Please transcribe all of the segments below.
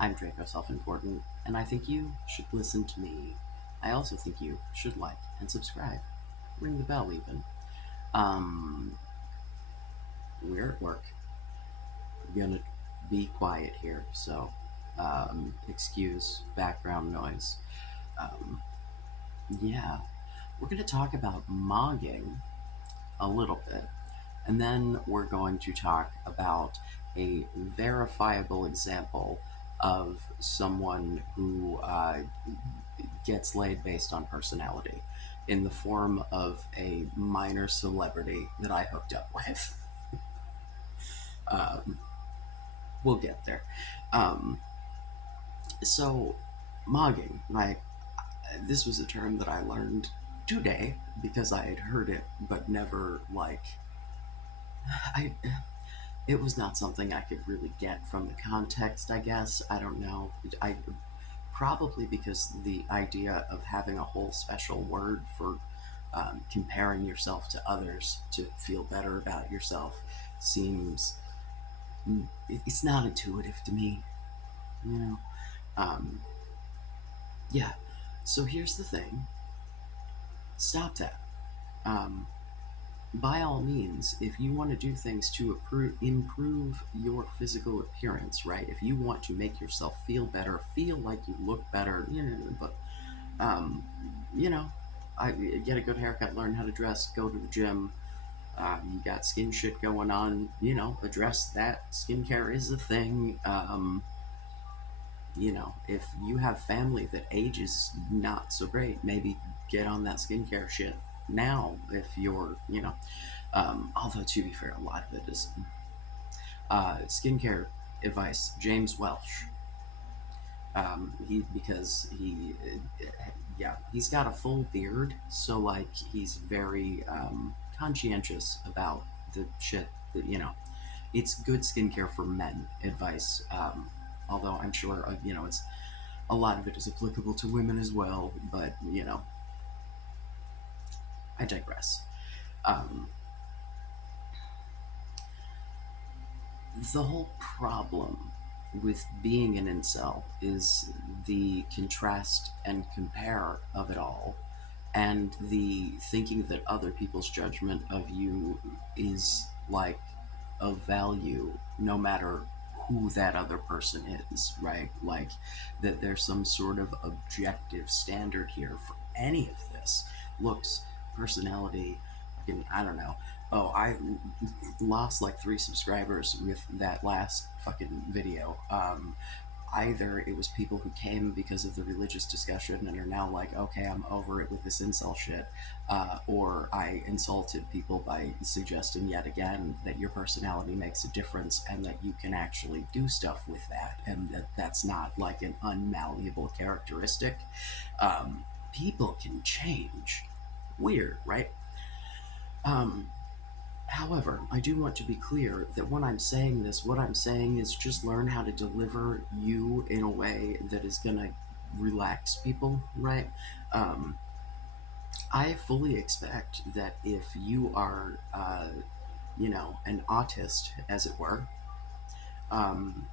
I'm Draco Self-Important, and I think you should listen to me. I also think you should like and subscribe. Ring the bell, even. Um, we're at work. We're gonna be quiet here, so excuse background noise. Um, yeah, we're gonna talk about mogging a little bit, and then we're going to talk about a verifiable example of someone who gets laid based on personality in the form of a minor celebrity that I hooked up with. Um, we'll get there. Um, so, mogging, like, this was a term that I learned today because I had heard it, but never, like, I. It was not something I could really get from the context, I guess. I don't know. I Probably because the idea of having a whole special word for comparing yourself to others to feel better about yourself seems it's not intuitive to me, you know. Um, yeah. So here's the thing. Stop that. Um, by all means, if you want to do things to improve your physical appearance, right? If you want to make yourself feel better, feel like you look better, but um, you know, I get a good haircut, learn how to dress, go to the gym. You got skin shit going on, address that. Skincare is a thing. If you have family that ages not so great, maybe get on that skincare shit now. If you're, although to be fair, a lot of it is skincare advice. James Welsh. Yeah, he's got a full beard, so like he's very conscientious about the shit that it's good skincare for men advice. Although I'm sure it's a lot of it is applicable to women as well, but I digress. Um, the whole problem with being an incel is the contrast and compare of it all, and the thinking that other people's judgment of you is like of value no matter who that other person is, right? Like that there's some sort of objective standard here for any of this. Looks, personality, I don't know. Oh, I lost like 3 subscribers with that last fucking video. Either it was people who came because of the religious discussion and are now like, okay, I'm over it with this incel shit, or I insulted people by suggesting yet again that your personality makes a difference and that you can actually do stuff with that, and that that's not like an unmalleable characteristic. People can change. Weird, right? Um, However, I do want to be clear that when I'm saying this, what I'm saying is just learn how to deliver you in a way that is going to relax people, right? Um, I fully expect that if you are, an autist, as it were, um,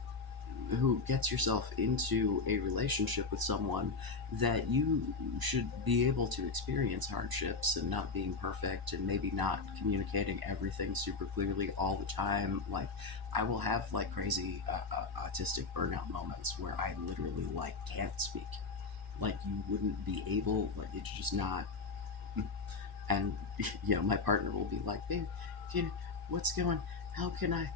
who gets yourself into a relationship with someone, that you should be able to experience hardships and not being perfect and maybe not communicating everything super clearly all the time. Like I will have like crazy autistic burnout moments where I literally like can't speak, like you wouldn't be able, like it's just not. And my partner will be like, babe, what's going, how can I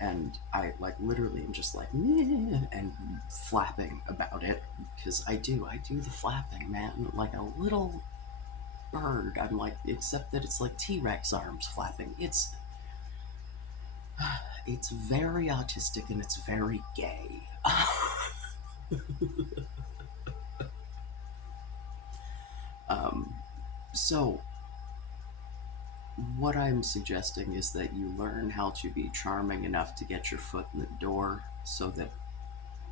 and I like literally am just like "Meh," and flapping about it because I do the flapping, man, like a little bird. I'm like, except that it's like T-Rex arms flapping. It's very autistic and it's very gay. um, so what I'm suggesting is that you learn how to be charming enough to get your foot in the door so that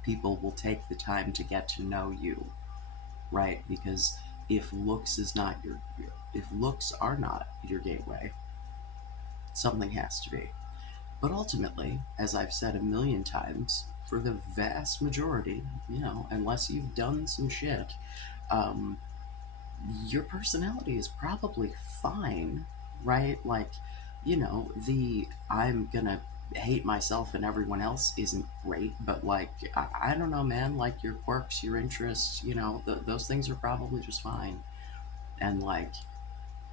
people will take the time to get to know you, right? Because if looks is not if looks are not your gateway, something has to be. But ultimately, as I've said a million times, for the vast majority, unless you've done some shit, um, your personality is probably fine, right? Like, the I'm gonna hate myself and everyone else isn't great, but like, I don't know, man, like your quirks, your interests, those things are probably just fine. And like,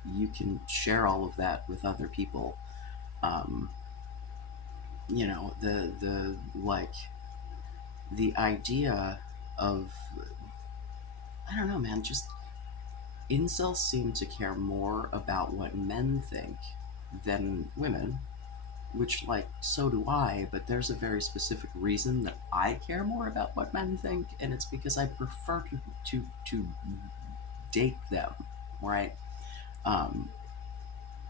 you can share all of that with other people. Um, the like, the idea of, I don't know, man, just incels seem to care more about what men think than women, which, like, so do I, but there's a very specific reason that I care more about what men think, and it's because I prefer to date them, right? Um,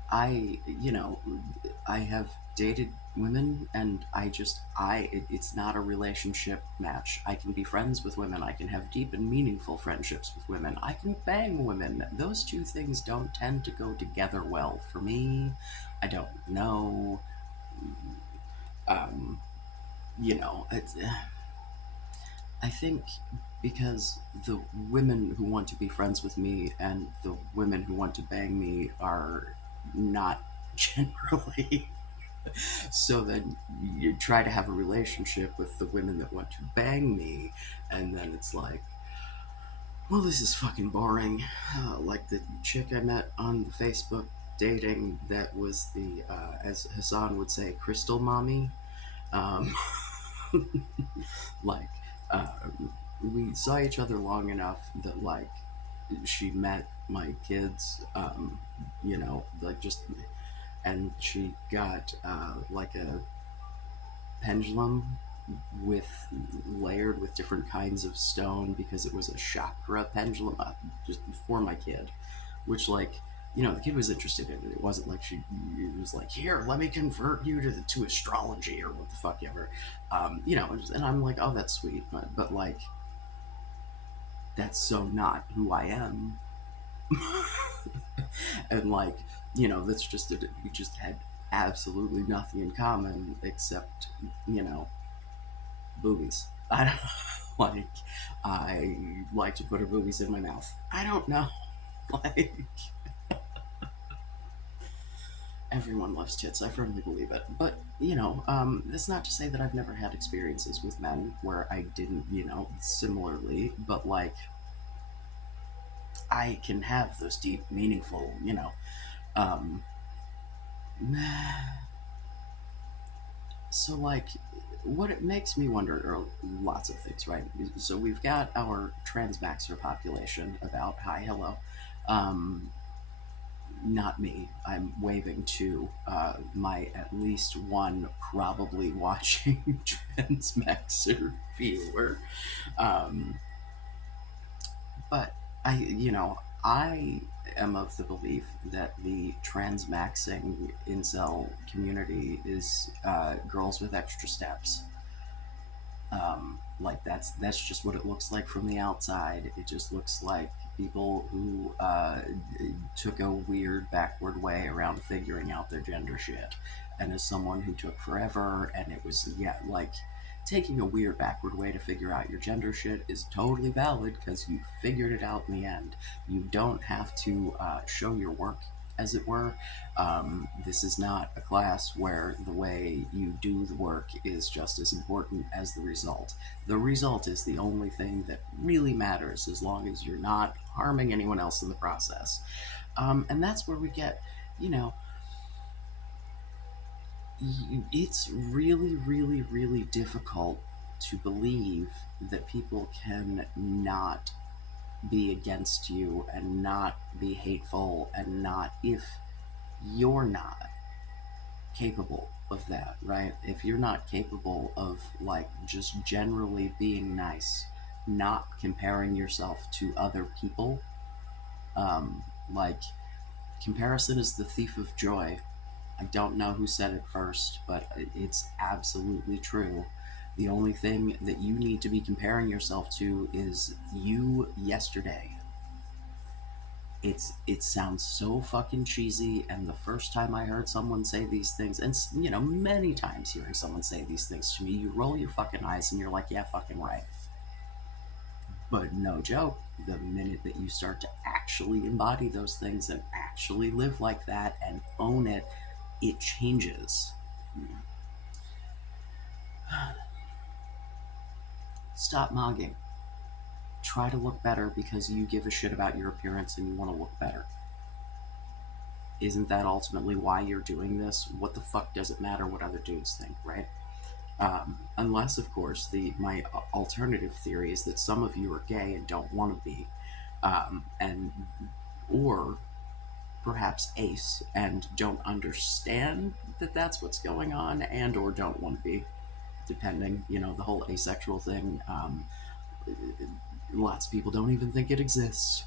I have dated women, and it's not a relationship match. I can be friends with women. I can have deep and meaningful friendships with women. I can bang women. Those two things don't tend to go together well for me. I don't know. Um, I think because the women who want to be friends with me and the women who want to bang me are not generally. So then you try to have a relationship with the women that want to bang me, and then it's like, well, this is fucking boring. Like the chick I met on the Facebook dating that was the, as Hassan would say, crystal mommy. Um, like, uh, we saw each other long enough that, like, she met my kids, like, just, and she got, like, a pendulum with layered with different kinds of stone because it was a chakra pendulum, just for my kid, which, like, the kid was interested in it. It wasn't like it was like, here, let me convert you to astrology or what the fuck ever. And I'm like, oh, that's sweet, but like, that's so not who I am. And like, that's just it. We just had absolutely nothing in common except, you know boobies. I don't like. I like to put her boobies in my mouth. I don't know. Like, everyone loves tits. I firmly believe it. But that's not to say that I've never had experiences with men where I didn't, similarly. But like, I can have those deep, meaningful, Um, so like, what it makes me wonder are lots of things, right? So we've got our transmaxer population about, hi, hello. Um, Not me. I'm waving to my at least one probably watching transmaxer viewer. Um, but I am of the belief that the transmaxing incel community is girls with extra steps. Like, that's just what it looks like from the outside. It just looks like people who took a weird backward way around figuring out their gender shit. And as someone who took forever, and it was, yeah, like, taking a weird backward way to figure out your gender shit is totally valid because you figured it out in the end. You don't have to show your work, as it were. This is not a class where the way you do the work is just as important as the result. The result is the only thing that really matters, as long as you're not harming anyone else in the process. And that's where we get, you know, it's really, really, really difficult to believe that people can not be against you and not be hateful, and not, if you're not capable of that, right? If you're not capable of, like, just generally being nice, not comparing yourself to other people, like, comparison is the thief of joy. I don't know who said it first, but it's absolutely true. The only thing that you need to be comparing yourself to is you yesterday. It sounds so fucking cheesy, and the first time I heard someone say these things, and many times hearing someone say these things to me, you roll your fucking eyes and you're like, yeah, fucking right. But no joke, the minute that you start to actually embody those things and actually live like that and own it, it changes. Stop mogging. Try to look better because you give a shit about your appearance and you want to look better. Isn't that ultimately why you're doing this? What the fuck does it matter what other dudes think, right? Unless, of course, the my alternative theory is that some of you are gay and don't want to be, and or perhaps ace and don't understand that that's what's going on, and or don't want to be, depending. The whole asexual thing. Lots of people don't even think it exists.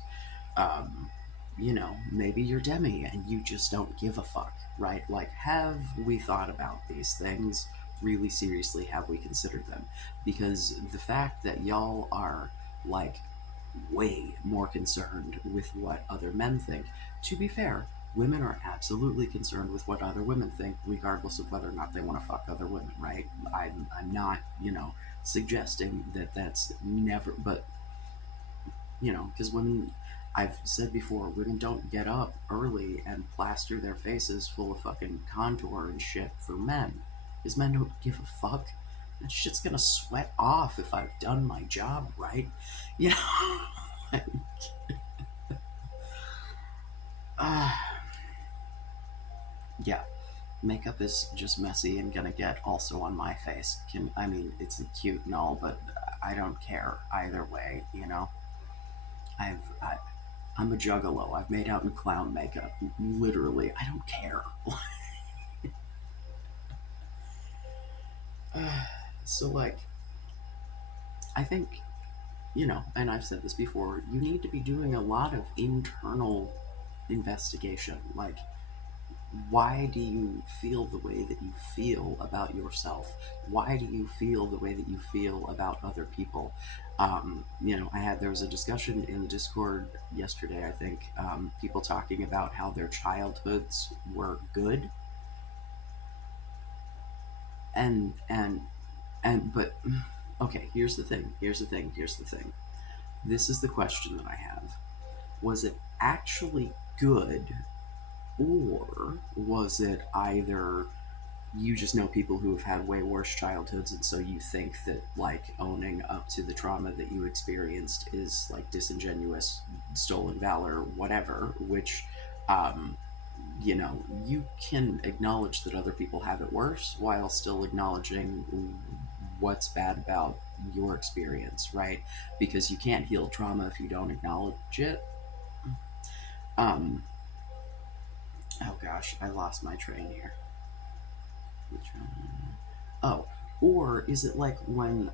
Maybe you're demi and you just don't give a fuck, right? Like, have we thought about these things really seriously? Have we considered them? Because the fact that y'all are like way more concerned with what other men think, to be fair, women are absolutely concerned with what other women think, regardless of whether or not they want to fuck other women, right? I'm not, suggesting that that's never, but because women, I've said before, women don't get up early and plaster their faces full of fucking contour and shit for men. Because men don't give a fuck. That shit's gonna sweat off if I've done my job right. You know? uh, yeah. Makeup is just messy and gonna get also on my face. It's cute and all, but I don't care either way, I, I'm a juggalo. I've made out in clown makeup. Literally, I don't care. So, like, I think, and I've said this before, you need to be doing a lot of internal investigation. Like, why do you feel the way that you feel about yourself? Why do you feel the way that you feel about other people? There was a discussion in the Discord yesterday, I think, people talking about how their childhoods were good. And okay, here's the thing. This is the question that I have. Was it actually good, or was it either you just know people who have had way worse childhoods, and so you think that, like, owning up to the trauma that you experienced is like disingenuous, stolen valor, whatever, which you can acknowledge that other people have it worse while still acknowledging what's bad about your experience, right? Because you can't heal trauma if you don't acknowledge it. um oh gosh, I lost my train here. Oh, or is it like when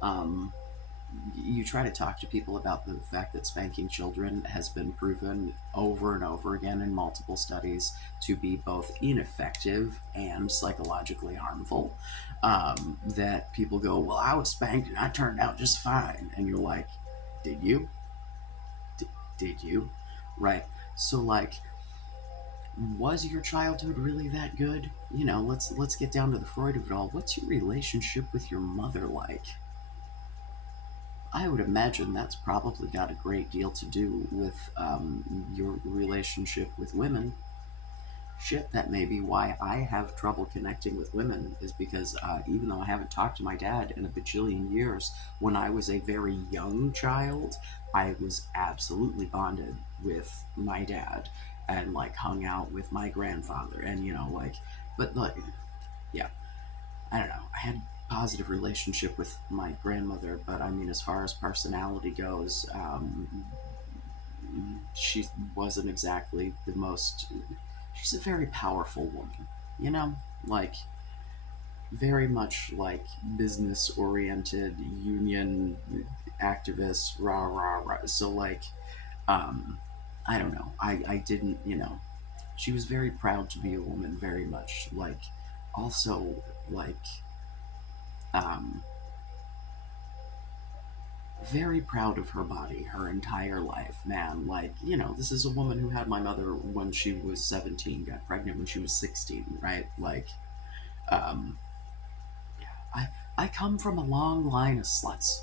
you try to talk to people about the fact that spanking children has been proven over and over again in multiple studies to be both ineffective and psychologically harmful? That people go, well, I was spanked and I turned out just fine. And you're like, did you? Did you? Right. So, like, was your childhood really that good? Let's get down to the Freud of it all. What's your relationship with your mother like? I would imagine that's probably got a great deal to do with your relationship with women. Shit, that may be why I have trouble connecting with women, is because even though I haven't talked to my dad in a bajillion years, when I was a very young child, I was absolutely bonded with my dad and, like, hung out with my grandfather, and, but, like, yeah, I don't know. I had a positive relationship with my grandmother, but I mean, as far as personality goes, she wasn't exactly the most. She's a very powerful woman, you know, like, very much like business oriented, union activist, rah rah rah. So, like, um, I don't know. I didn't, she was very proud to be a woman, very much like, also, like, um very proud of her body her entire life, man. Like, this is a woman who had my mother when she was 17, got pregnant when she was 16, right? Like, um, I, I come from a long line of sluts.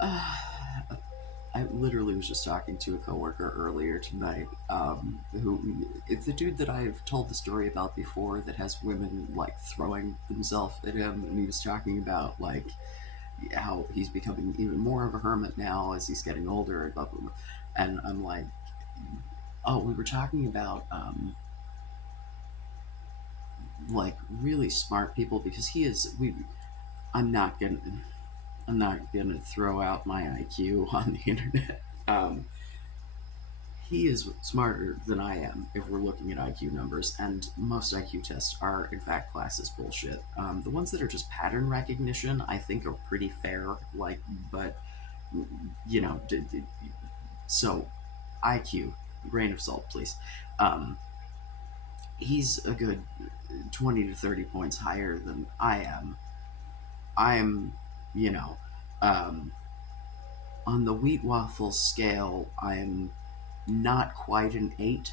Uh, I literally was just talking to a coworker earlier tonight, who it's the dude that I've told the story about before that has women like throwing themselves at him, and he was talking about like how he's becoming even more of a hermit now as he's getting older, and blah blah blah. And I'm like, oh, we were talking about like really smart people because he is we. I'm not gonna I'm not gonna throw out my IQ on the internet. He is smarter than I am if we're looking at IQ numbers, and most IQ tests are, in fact, classist bullshit. The ones that are just pattern recognition, I think, are pretty fair. Like, but you know, so IQ, grain of salt, please. Um, he's a good 20 to 30 points higher than I am. I'm, you know, um, on the wheat waffle scale, I'm not quite an 8,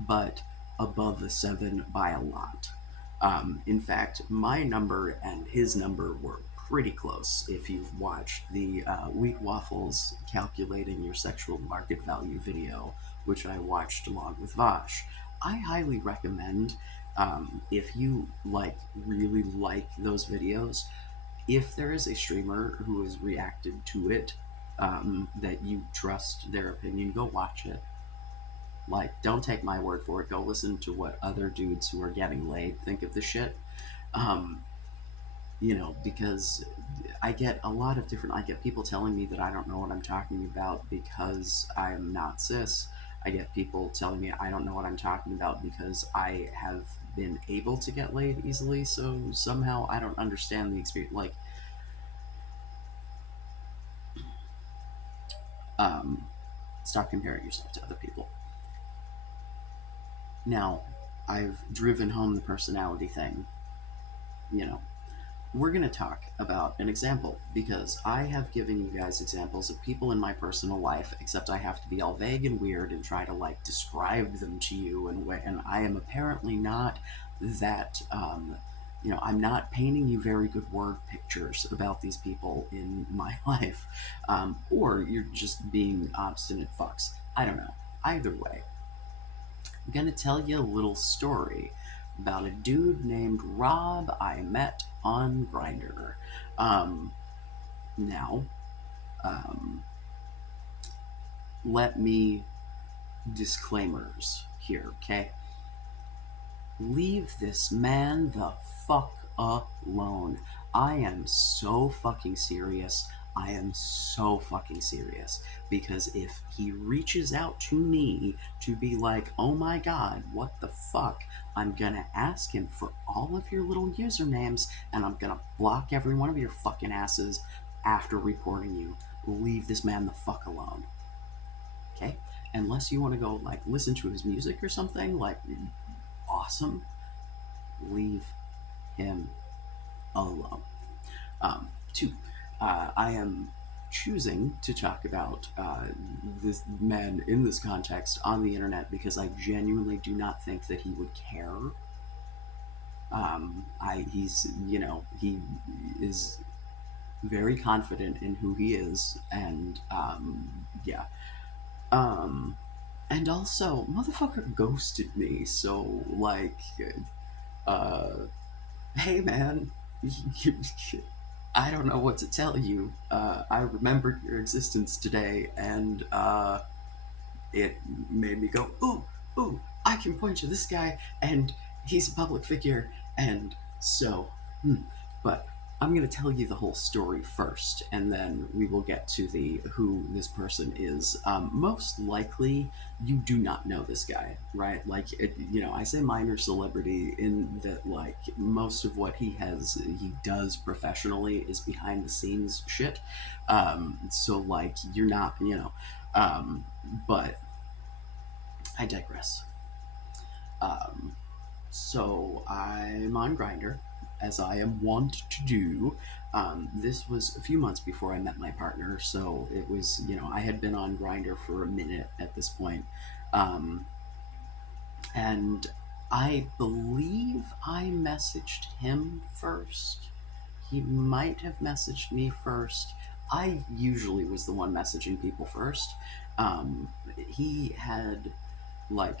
but above a 7 by a lot. In fact, my number and his number were pretty close if you've watched the Wheat Waffles Calculating Your Sexual Market Value video, which I watched along with Vash. I highly recommend, if you like really like those videos, if there is a streamer who has reacted to it, that you trust their opinion, go watch it. Like, don't take my word for it. Go listen to what other dudes who are getting laid think of the shit. Um, because I get a lot of different. I get people telling me that I don't know what I'm talking about because I'm not cis. I get people telling me I don't know what I'm talking about because I have been able to get laid easily. So somehow I don't understand the experience. Like, um, stop comparing yourself to other people. Now, I've driven home the personality thing. You know, we're going to talk about an example because I have given you guys examples of people in my personal life, except I have to be all vague and weird and try to like describe them to you. And I am apparently not that, I'm not painting you very good word pictures about these people in my life. Or you're just being obstinate fucks. I don't know. Either way, I'm going to tell you a little story about a dude named Rob I met on Grindr. Um, now, um, let me disclaimers here, okay? Leave this man the fuck alone. I am so fucking serious. I am so fucking serious. Because if he reaches out to me to be like, oh my god, what the fuck, I'm gonna ask him for all of your little usernames and I'm gonna block every one of your fucking asses after reporting you. Leave this man the fuck alone. Okay? Unless you want to go like listen to his music or something, like awesome, leave him alone. Two, I am choosing to talk about this man in this context on the internet because I genuinely do not think that he would care. He is very confident in who he is, and yeah. Um, and also, motherfucker ghosted me, so like, uh, hey man, I don't know what to tell you. I remembered your existence today, and it made me go, ooh, ooh, I can point you this guy, and he's a public figure, and so, but I'm going to tell you the whole story first, and then we will get to the who this person is. Most likely, you do not know this guy, right? Like, I say minor celebrity in that, like, most of what he does professionally is behind the scenes shit. So, like, you're not, but I digress. Um, so I'm on Grinder. as I am wont to do. This was a few months before I met my partner, so it was, I had been on Grindr for a minute at this point. Um, and I believe I messaged him first. He might have messaged me first. I usually was the one messaging people first. He had, like,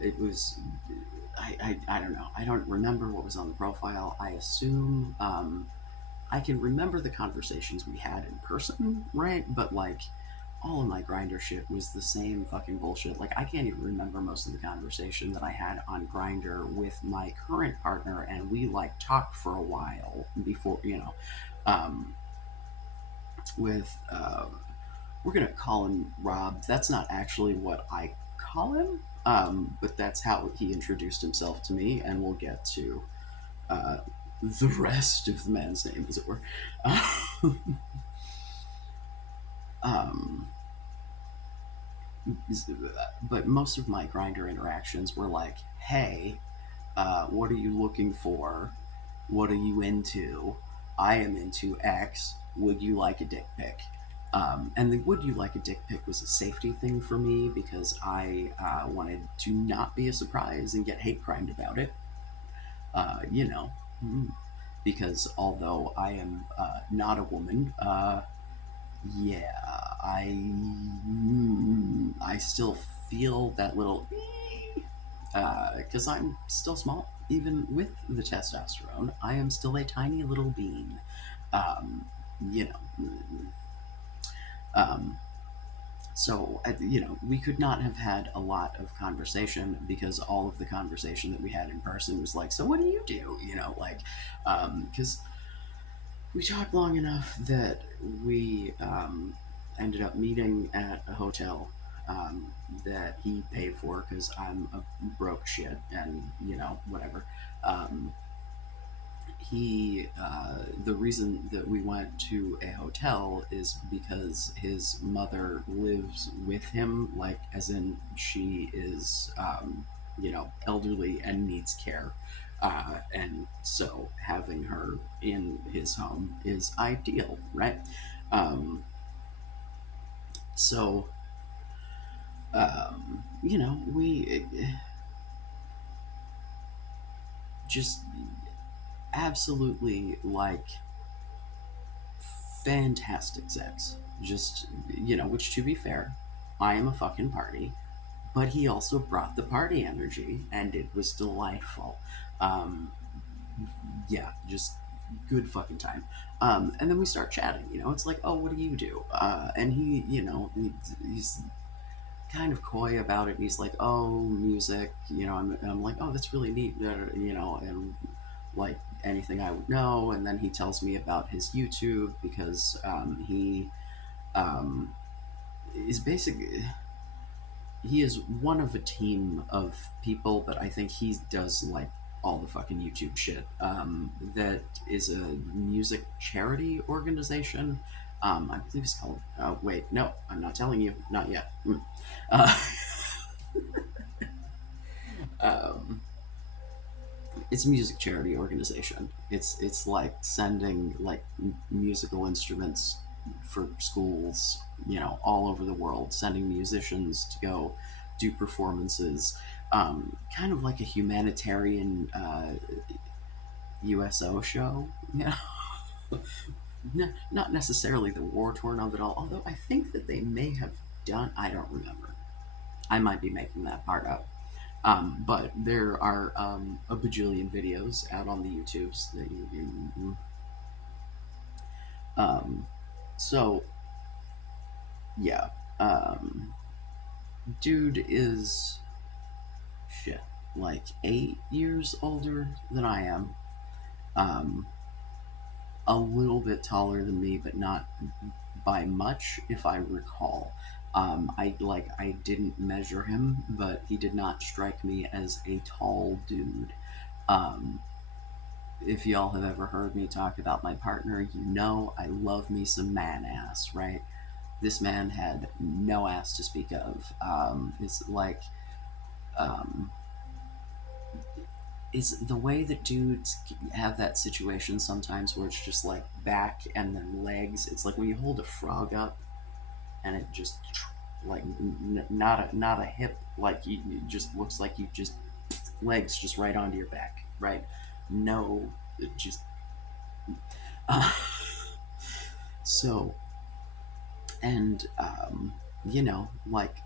it was, I don't know. I don't remember what was on the profile. I assume, I can remember the conversations we had in person, right? But like, all of my Grinder shit was the same fucking bullshit. Like, I can't even remember most of the conversation that I had on Grinder with my current partner, and we like talked for a while before, um, with we're gonna call him Rob. That's not actually what I call him, but that's how he introduced himself to me, and we'll get to uh, the rest of the man's name, as it were. um, but most of my Grinder interactions were like, "Hey, what are you looking for? What are you into? I am into X. Would you like a dick pic?" And the "would you like a dick pic" was a safety thing for me because I wanted to not be a surprise and get hate crimed about it. You know, mm, because although I am not a woman, yeah, I still feel that little because I'm still small. Even with the testosterone, I am still a tiny little bean. Um, you know, um, so we could not have had a lot of conversation because all of the conversation that we had in person was like, "So what do you do?" Like, because we talked long enough that we ended up meeting at a hotel um, that he paid for because I'm a broke shit and whatever. Um, the reason that we went to a hotel is because his mother lives with him, like, as in she is elderly and needs care, and so having her in his home is ideal, right? So we just absolutely like fantastic sex. Just, which, to be fair, I am a fucking party, but he also brought the party energy, and it was delightful. Um, yeah, just good fucking time. And then we start chatting. It's like, "Oh, what do you do?" And he's kind of coy about it. And he's like, "Oh, music." I'm like, "Oh, that's really neat." And like anything I would know. And then he tells me about his YouTube because he um, is basically he is one of a team of people, but I think he does like all the fucking YouTube shit. That is a music charity organization. I believe it's called. Wait, no, I'm not telling you. Not yet. Uh, um, it's a music charity organization. It's like sending like musical instruments for schools, all over the world, sending musicians to go do performances, kind of like a humanitarian USO show. Not necessarily the war torn of it all, although I think that they may have done. I don't remember. I might be making that part up. But there are a bajillion videos out on the YouTubes that um, so yeah, um, dude is shit like 8 years older than I am. Um, a little bit taller than me, but not by much, if I recall. I didn't measure him, but he did not strike me as a tall dude. Um, if y'all have ever heard me talk about my partner, I love me some man ass, right? This man had no ass to speak of. It's like, um, is the way that dudes have that situation sometimes where it's just like back and then legs. It's like when you hold a frog up and it just like not a hip, like it just looks like you just legs just right onto your back, right? No, it just uh, so and like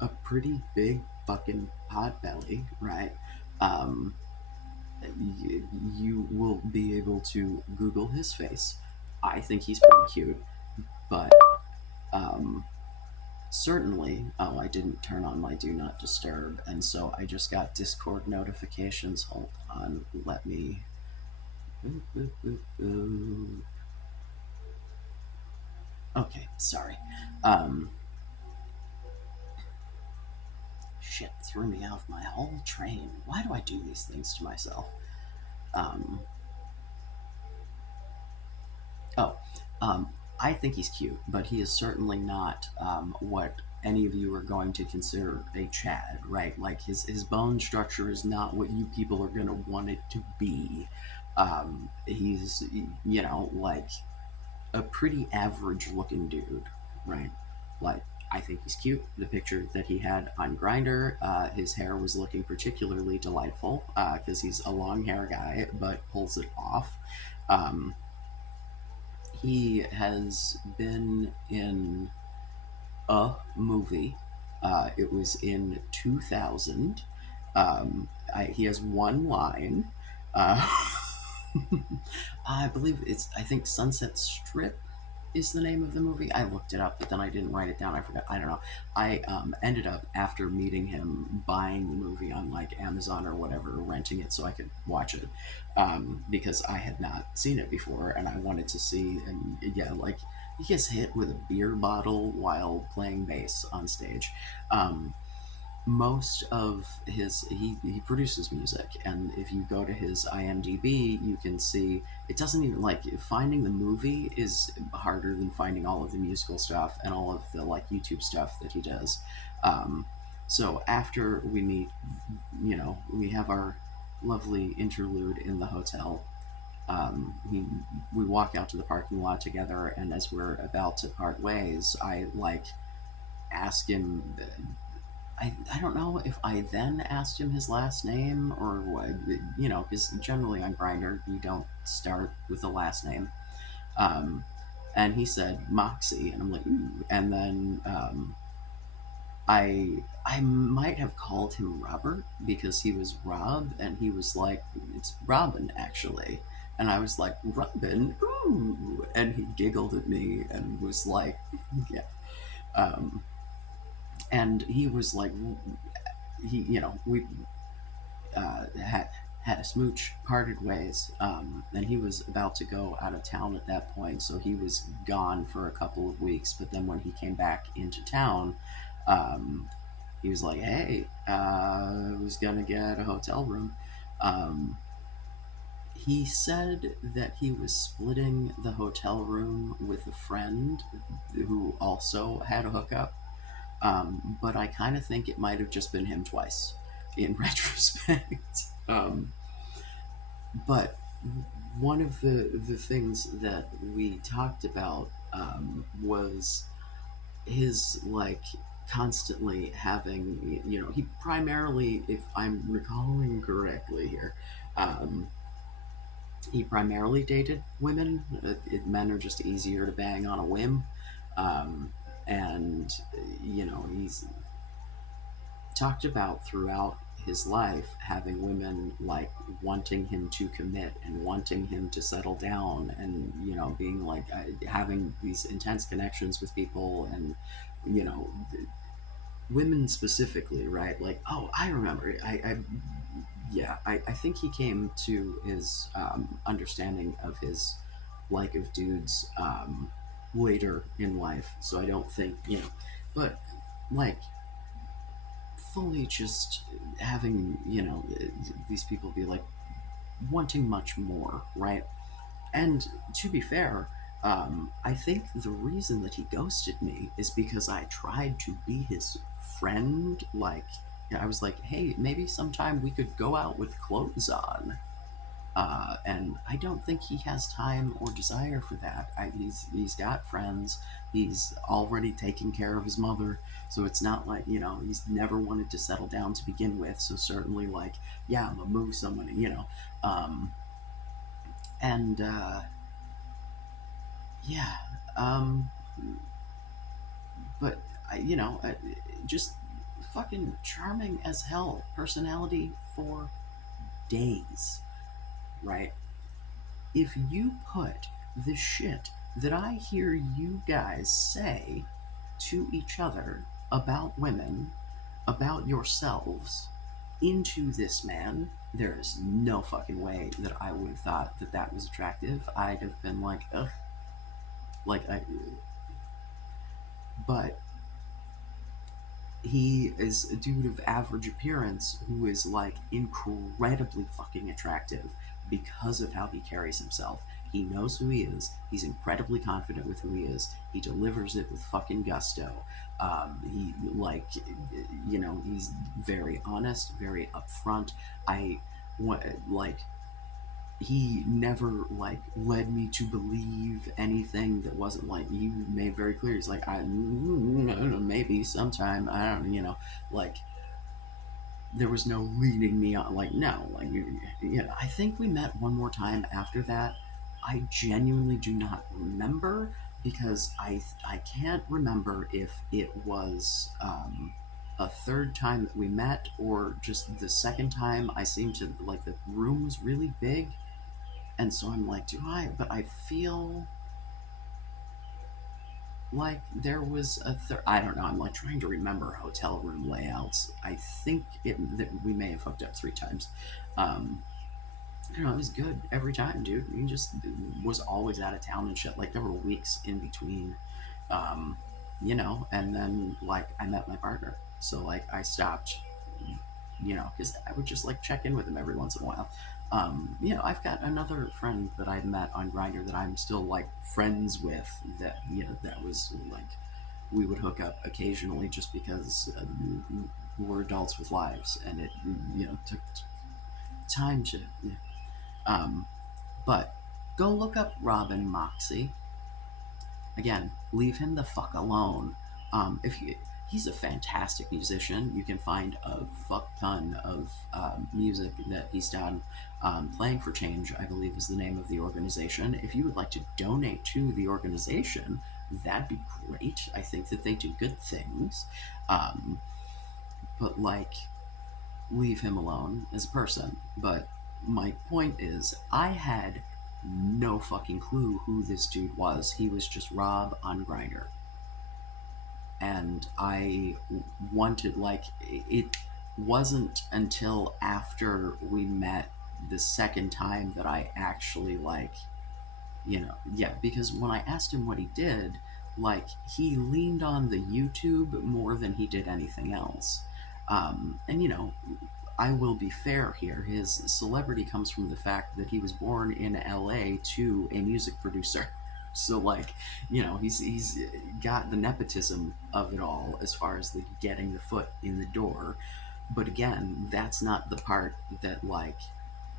a pretty big fucking pot belly, right? Um, you will be able to Google his face. I think he's pretty cute, but um, certainly, oh, I didn't turn on my do not disturb, and so I just got Discord notifications. Hold on, let me. Boop, boop, boop, boop. Okay, sorry. Um, shit threw me off my whole train. Why do I do these things to myself? Um, Oh, um, I think he's cute, but he is certainly not what any of you are going to consider a Chad, right? Like his bone structure is not what you people are going to want it to be. He's like a pretty average looking dude, right? Like I think he's cute. The picture that he had on Grinder, his hair was looking particularly delightful because he's a long hair guy, but pulls it off. Um, he has been in a movie. It was in 2000. He has one line. Uh, I believe it's, I think Sunset Strip is the name of the movie. I looked it up, but then I didn't write it down. I forgot. I don't know. I ended up, after meeting him, buying the movie on like Amazon or whatever, renting it so I could watch it because I had not seen it before and I wanted to see. And yeah, like he gets hit with a beer bottle while playing bass on stage. Um, Most of his he produces music, and if you go to his IMDb you can see it doesn't even like finding the movie is harder than finding all of the musical stuff and all of the like YouTube stuff that he does. um, so after we meet, we have our lovely interlude in the hotel. We walk out to the parking lot together, and as we're about to part ways I like ask him. I don't know if I then asked him his last name or what, because generally on Grinder you don't start with the last name. Um, and he said Moxie, and I'm like, ooh. And then I might have called him Robert because he was Rob, and he was like, it's Robin actually. And I was like, Robin, ooh. And he giggled at me and was like, yeah. Um, and he was like, we had a smooch, parted ways, and he was about to go out of town at that point, so he was gone for a couple of weeks. But then when he came back into town, um, he was like, "Hey, I was gonna get a hotel room." Um, he said that he was splitting the hotel room with a friend who also had a hookup, but I kind of think it might have just been him twice in retrospect. But one of the things that we talked about was his like constantly having, he primarily, if I'm recalling correctly here, um, he primarily dated women. Men are just easier to bang on a whim. Um, and he's talked about throughout his life having women like wanting him to commit and wanting him to settle down, and being like having these intense connections with people, and you know women specifically, right? Like, oh, I remember, I think he came to his understanding of his like of dudes later in life, so I don't think, but like fully just having, these people be like wanting much more, right? And to be fair, I think the reason that he ghosted me is because I tried to be his friend, like I was like, hey, maybe sometime we could go out with clothes on. And I don't think he has time or desire for that. He's got friends. He's already taking care of his mother, so it's not like, he's never wanted to settle down to begin with. So certainly, like, yeah, I'm gonna move someone, um, and yeah, um, but just fucking charming as hell personality for days, right? If you put the shit that I hear you guys say to each other about women, about yourselves, into this man, there is no fucking way that I would have thought that that was attractive. I'd have been like, ugh, like I. But he is a dude of average appearance who is like incredibly fucking attractive because of how he carries himself. He knows who he is. He's incredibly confident with who he is. He delivers it with fucking gusto. He he's very honest, very upfront. I like he never like led me to believe anything that wasn't like he made very clear. He's like, I don't know, maybe sometime, I don't, like there was no leading me on. Like, no, like I think we met one more time after that. I genuinely do not remember because I can't remember if it was a third time that we met or just the second time. I seemed to like the room was really big, and so I'm like, do I? But I feel like there was a third. I don't know. I'm like trying to remember hotel room layouts. I think that we may have hooked up 3 times. Um, I don't know. It was good every time, dude. He just was always out of town and shit. Like there were weeks in between, um, and then like I met my partner, so like I stopped, because I would just like check in with him every once in a while. I've got another friend that I met on Grindr that I'm still like friends with. That that was like we would hook up occasionally just because we're adults with lives, and it took time to. Um, but go look up Robin Moxie. Again, leave him the fuck alone. If you, he's a fantastic musician. You can find a fuck ton of music that he's done. Playing for Change, I believe, is the name of the organization. If you would like to donate to the organization, that'd be great. I think that they do good things. Um, but like, leave him alone as a person. But my point is, I had no fucking clue who this dude was. He was just Rob on Grindr. And I wanted, like, it wasn't until after we met the second time that I actually, like, yeah, because when I asked him what he did, like, he leaned on the YouTube more than he did anything else. And, I will be fair here. His celebrity comes from the fact that he was born in LA to a music producer. So, like, he's got the nepotism of it all as far as the getting the foot in the door. But again, that's not the part that, like,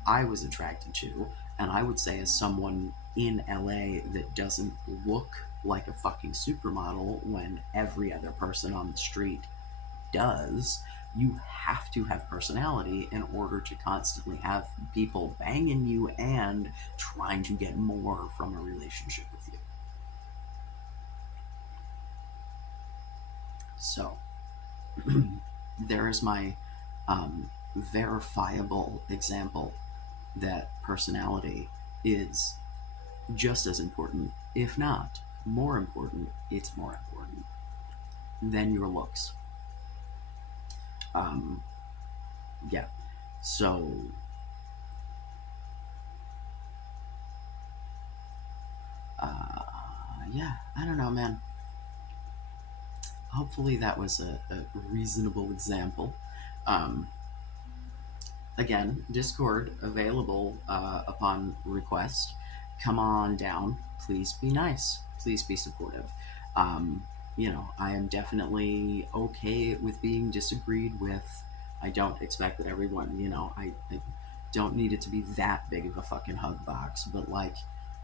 I was attracted to. And I would say, as someone in LA that doesn't look like a fucking supermodel when every other person on the street does, you have to have personality in order to constantly have people banging you and trying to get more from a relationship with you. So, there is my verifiable example that personality is just as important, if not more important. It's more important than your looks. Um, yeah. So, yeah, I don't know, man. Hopefully, that was a reasonable example. Um, Again, Discord available upon request. Come on down. Please be nice. Please be supportive. I am definitely okay with being disagreed with. I don't expect that everyone, I don't need it to be that big of a fucking hug box, but like,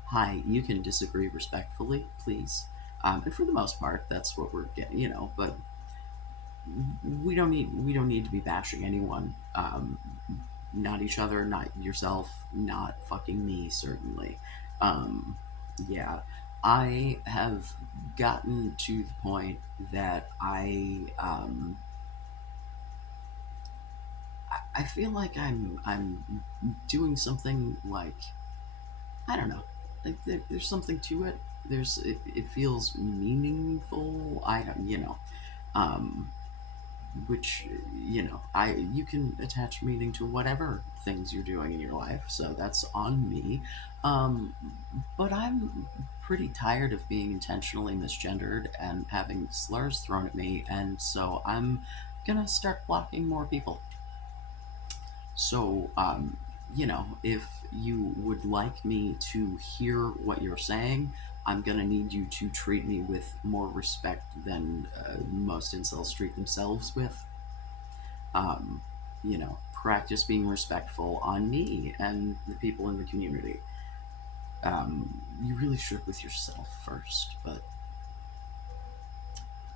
hi, you can disagree respectfully, please. And for the most part, that's what we're getting, but we don't need to be bashing anyone. Not each other, not yourself, not fucking me, certainly. Um, yeah, I have gotten to the point that I feel like I'm doing something like, I don't know, like there's something to it. It feels meaningful. I don't, um, which, I you can attach meaning to whatever things you're doing in your life, so that's on me. um, but I'm pretty tired of being intentionally misgendered and having slurs thrown at me, and so I'm gonna start blocking more people. So, if you would like me to hear what you're saying, I'm gonna need you to treat me with more respect than most incels treat themselves with. um, practice being respectful on me and the people in the community. You really should with yourself first, but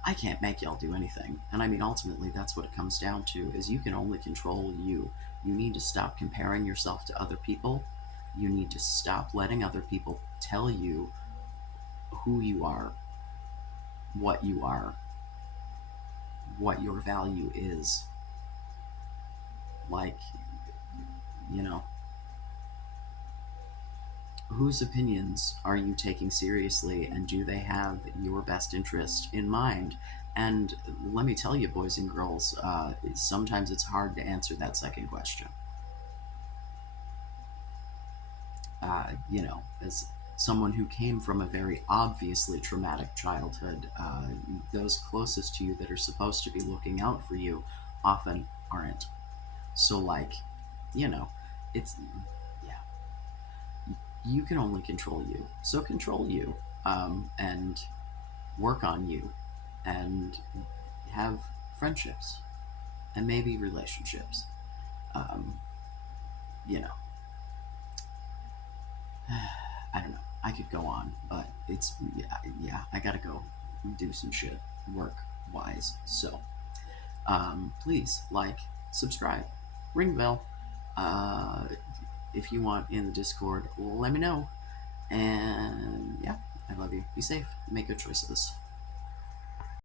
I can't make y'all do anything. And I mean, ultimately, that's what it comes down to: is you can only control you. You need to stop comparing yourself to other people. You need to stop letting other people tell you who you are, what your value is. Like, you know, whose opinions are you taking seriously, and do they have your best interest in mind? And let me tell you, boys and girls, sometimes it's hard to answer that second question. As someone who came from a very obviously traumatic childhood, those closest to you that are supposed to be looking out for you often aren't. So, like, you know, it's, yeah, you can only control you. So control you, and work on you, and have friendships and maybe relationships. Um, you know, I don't know. I could go on, but it's, yeah. I gotta go do some shit work wise. So, please like, subscribe, ring the bell. Uh, if you want in the Discord, let me know. And yeah, I love you. Be safe. Make good choices.